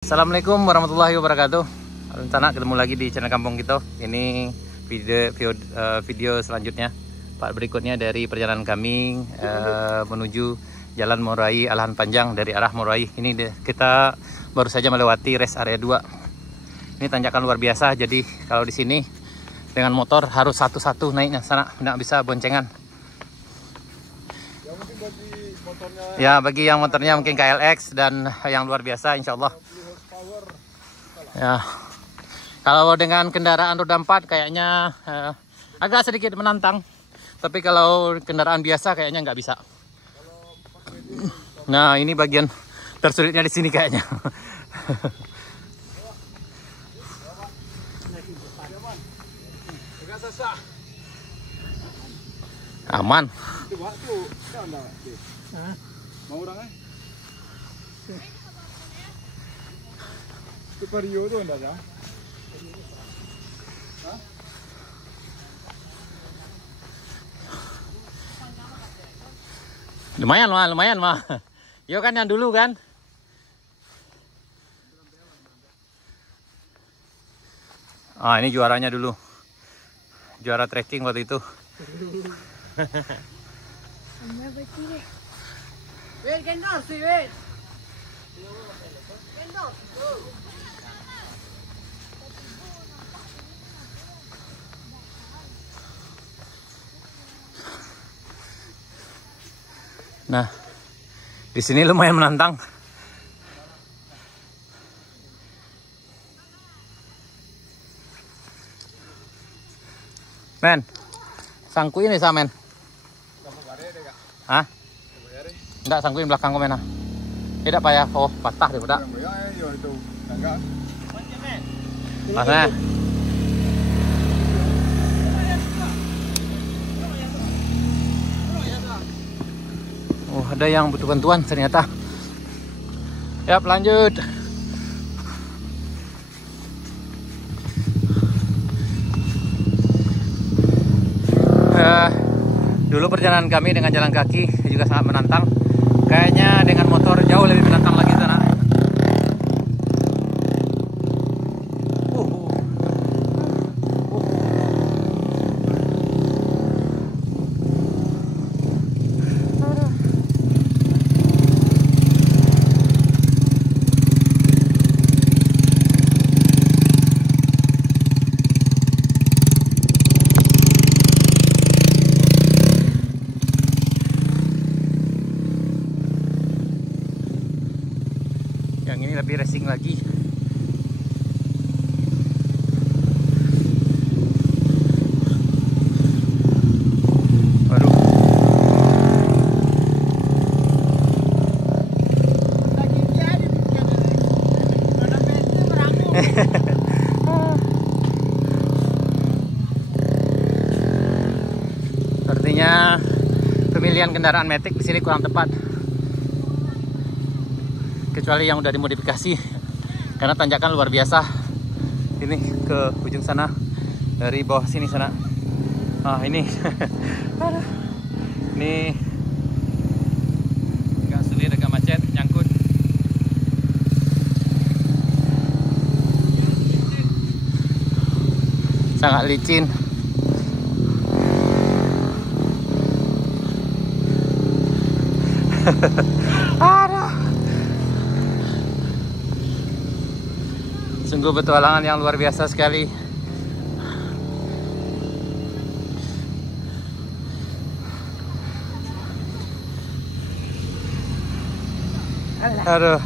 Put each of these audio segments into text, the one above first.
Assalamualaikum warahmatullahi wabarakatuh. Rencana ketemu lagi di channel kampung kita. Ini video selanjutnya, part berikutnya dari perjalanan kami menuju Jalan Morai Alahan Panjang dari arah Morai. Ini kita baru saja melewati rest area 2. Ini tanjakan luar biasa. Jadi kalau di sini dengan motor harus satu-satu naiknya sana, tidak bisa boncengan. Ya, bagi yang motornya mungkin KLX dan yang luar biasa insya Allah. Ya, kalau dengan kendaraan roda 4 kayaknya agak sedikit menantang, tapi kalau kendaraan biasa kayaknya nggak bisa. Nah, ini bagian tersulitnya di sini kayaknya. Aman. Mau orangnya? Itu Vario tuh enggak ya? Lumayan mah. Yo kan yang dulu kan. Ah, ini juaranya dulu. Juara trekking waktu itu. Wait, gendor sih, wait. Gendor. Nah, di sini lumayan menantang. Men, sangku ini sa men. Hah? Enggak, sangkuin belakang komen ah. Tidak payah, oh patah deh udah. Mana? Oh, ada yang butuh bantuan ternyata. Yap, lanjut. Dulu perjalanan kami dengan jalan kaki juga sangat menantang. Kayaknya dengan motor jauh lebih menantang lagi sana. Yang ini lebih racing lagi. Waduh. Artinya pemilihan kendaraan matic di sini kurang tepat. Kecuali yang udah dimodifikasi, karena tanjakan luar biasa. Ini ke ujung sana, dari bawah sini sana. Ah, ini ini agak sulit, agak macet, nyangkut. Sangat licin. Sungguh petualangan yang luar biasa sekali. Aduh.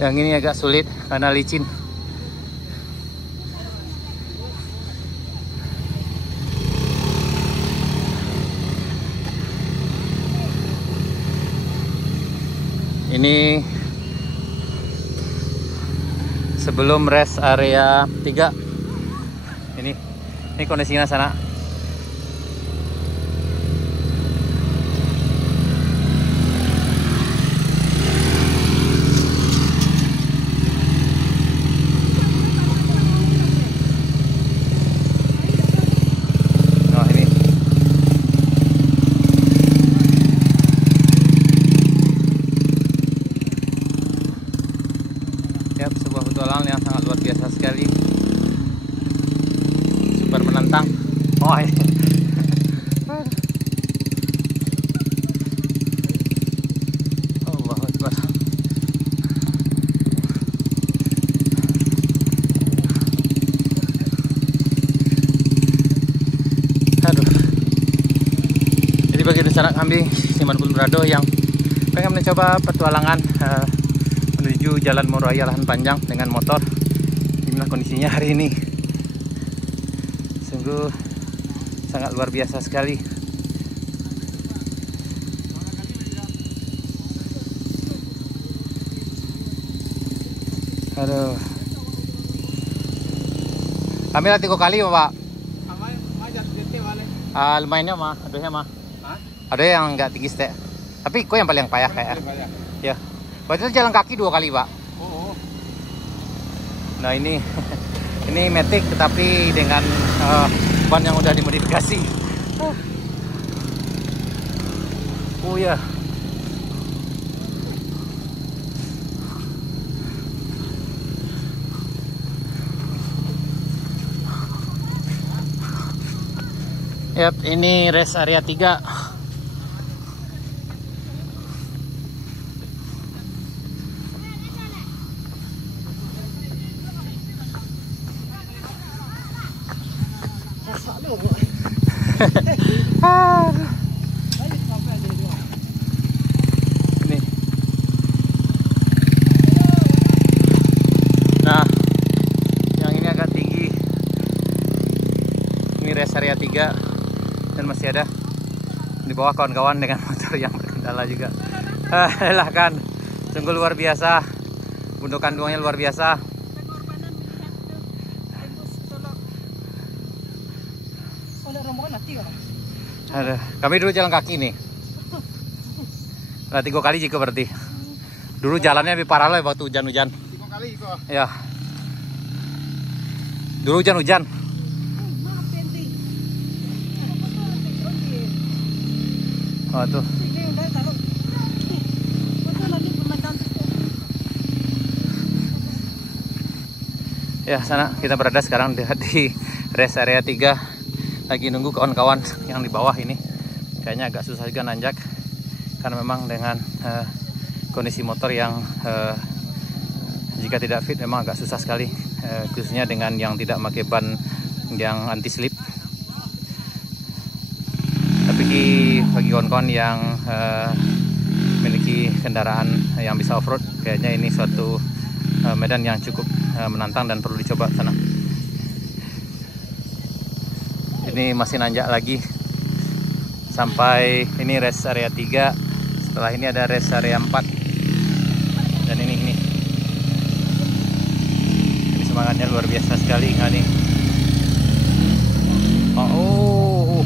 Yang ini agak sulit karena licin. Ini sebelum rest area 3. Ini kondisinya sana. petualangan yang sangat luar biasa sekali. Super menantang. Oh, iya. Allahu Akbar. Aduh. Jadi bagi sanak kami Siman Kulbrado yang pengen mencoba petualangan menuju Jalan Moraya Lahan Panjang dengan motor, gimana kondisinya hari ini? Sungguh sangat luar biasa sekali. Aduh. Kami latih 3 kali, Pak. Lumayannya mah, aduhnya mah. Ada yang nggak tinggi stek. Tapi kok yang paling payah kayak. Ya. Berarti jalan kaki 2 kali, Pak. Nah, ini ini Matic tetapi dengan ban yang udah dimodifikasi. Oh ya. Yap, ini rest area 3. Nih. Nah, yang ini agak tinggi. Ini rest area 3 dan masih ada di bawah kawan-kawan dengan motor yang berkendala juga. Lah kan, sungguh luar biasa. Untuk kandungannya luar biasa. Aduh, kami dulu jalan kaki nih. Nah, 3 kali jika berarti. Dulu jalannya lebih parah loh waktu hujan-hujan. 3 kali kok. Ya. Dulu hujan-hujan. Oh tuh. Ya, sana kita berada sekarang di rest area 3. Lagi nunggu kawan-kawan yang di bawah ini. Kayaknya agak susah juga nanjak karena memang dengan kondisi motor yang jika tidak fit memang agak susah sekali, khususnya dengan yang tidak pakai ban yang anti slip. Tapi bagi kawan-kawan yang memiliki kendaraan yang bisa off-road, kayaknya ini suatu medan yang cukup menantang dan perlu dicoba sana. Ini masih nanjak lagi sampai ini rest area 3. Setelah ini ada rest area 4. Dan ini semangatnya luar biasa sekali nih. Oh.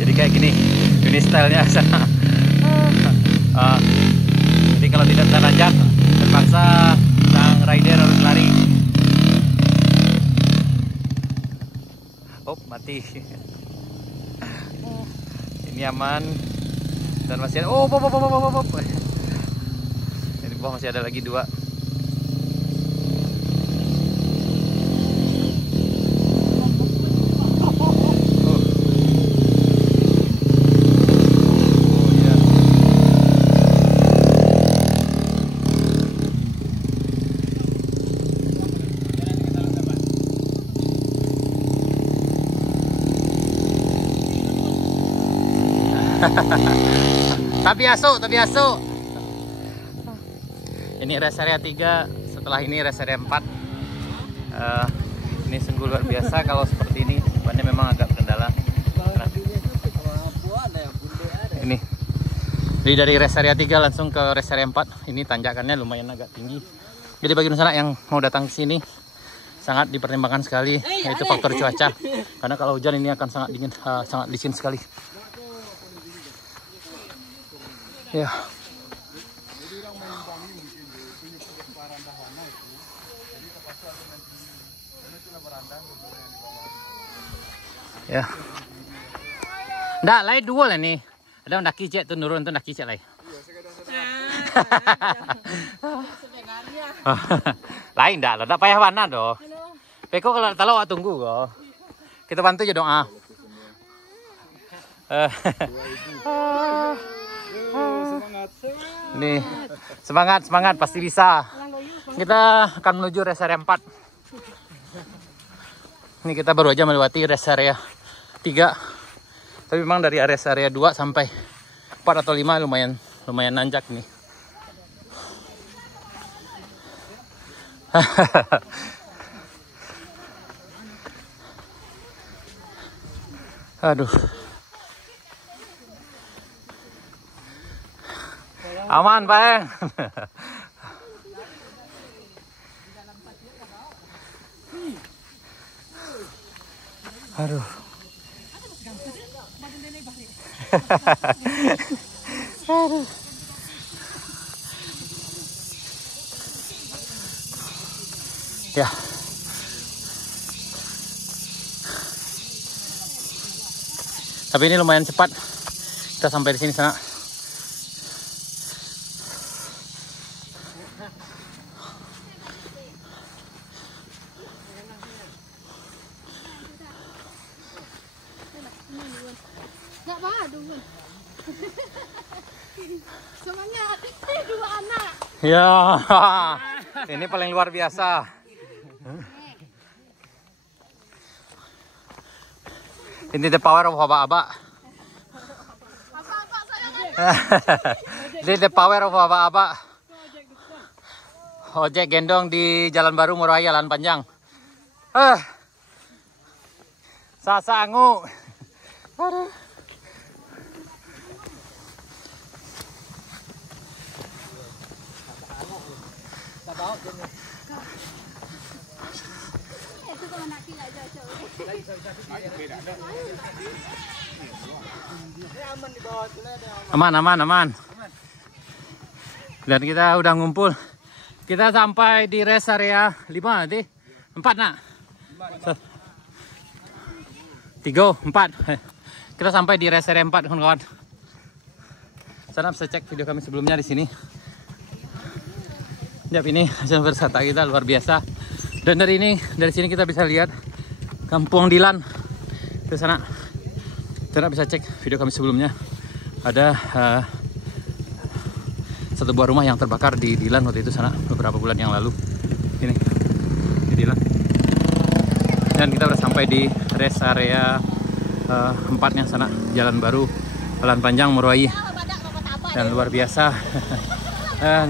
Jadi kayak gini, ini stylenya sana. Jadi kalau tidak nanjak terpaksa sang rider harus lari. Oh, mati. Ini aman dan masih ada. Oh, ini bawah masih ada lagi 2. Tapi asu. Ini rest area 3, setelah ini rest area 4. Ini sungguh luar biasa kalau seperti ini. Bannya memang agak kendala. Nah, ini. Jadi dari rest area 3 langsung ke rest area 4. Ini tanjakannya lumayan agak tinggi. Jadi bagi nusanak yang mau datang ke sini sangat dipertimbangkan sekali, yaitu faktor cuaca. Karena kalau hujan ini akan sangat dingin, sangat licin sekali. Ya. Ya. Ndak, lain 2 lah nih. Ada ndaki cek tuh nurun tuh ndaki cek lain. Sebenarnya. Lain dah lah, tak payah mana doh. Peko kalau tahu awak tunggu kok. Kita bantu aja doa. Semangat. Nih, semangat pasti bisa. Kita akan menuju rest area 4. Ini kita baru aja melewati rest area 3. Tapi memang dari rest area 2 sampai 4 atau 5 lumayan nanjak nih. Aduh. Aman, Bang. Aduh. Aduh. Ya. Tapi ini lumayan cepat. Kita sampai di sini sana. Nggak padu. Semangat. 2 anak. Ya. Ini paling luar biasa. Ini the power of aba-aba. Apa-apa saya kan. Ini the power of aba-aba. Ojek gendong di Jalan Baru Morowai Lahan Panjang. Sasangu. Aduh. Aman. Dan kita udah ngumpul. Kita sampai di rest area 5 nanti. 4 nak. 3, 4. Kita sampai di rest area 4 kawan-kawan. Sana bisa cek video kami sebelumnya di sini. Yap, ini hasil wisata kita luar biasa. Dan dari sini kita bisa lihat Kampung Dilan ke sana. Sana bisa cek video kami sebelumnya. Ada satu buah rumah yang terbakar di Dilan waktu itu sana beberapa bulan yang lalu. Ini di Dilan. Dan kita udah sampai di rest area 4-nya sana, Jalan Baru Lahan Panjang Morowai. Dan luar biasa.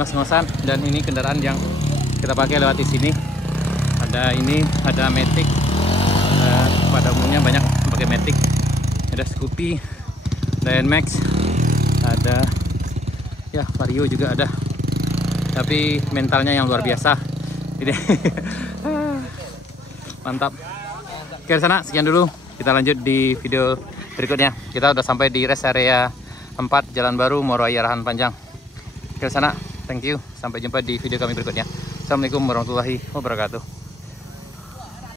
Ngos-ngosan. Dan ini kendaraan yang kita pakai lewat di sini. Ada Matic. Pada umumnya banyak pakai Matic. Ada Scoopy, ada Nmax, ada ya Vario juga ada. Tapi mentalnya yang luar biasa. Ini mantap. Oke, sana sekian dulu. Kita lanjut di video berikutnya. Kita udah sampai di rest area 4 Jalan Baru Morowai Lahan Panjang. Oke, sana. Thank you. Sampai jumpa di video kami berikutnya. Assalamualaikum warahmatullahi wabarakatuh.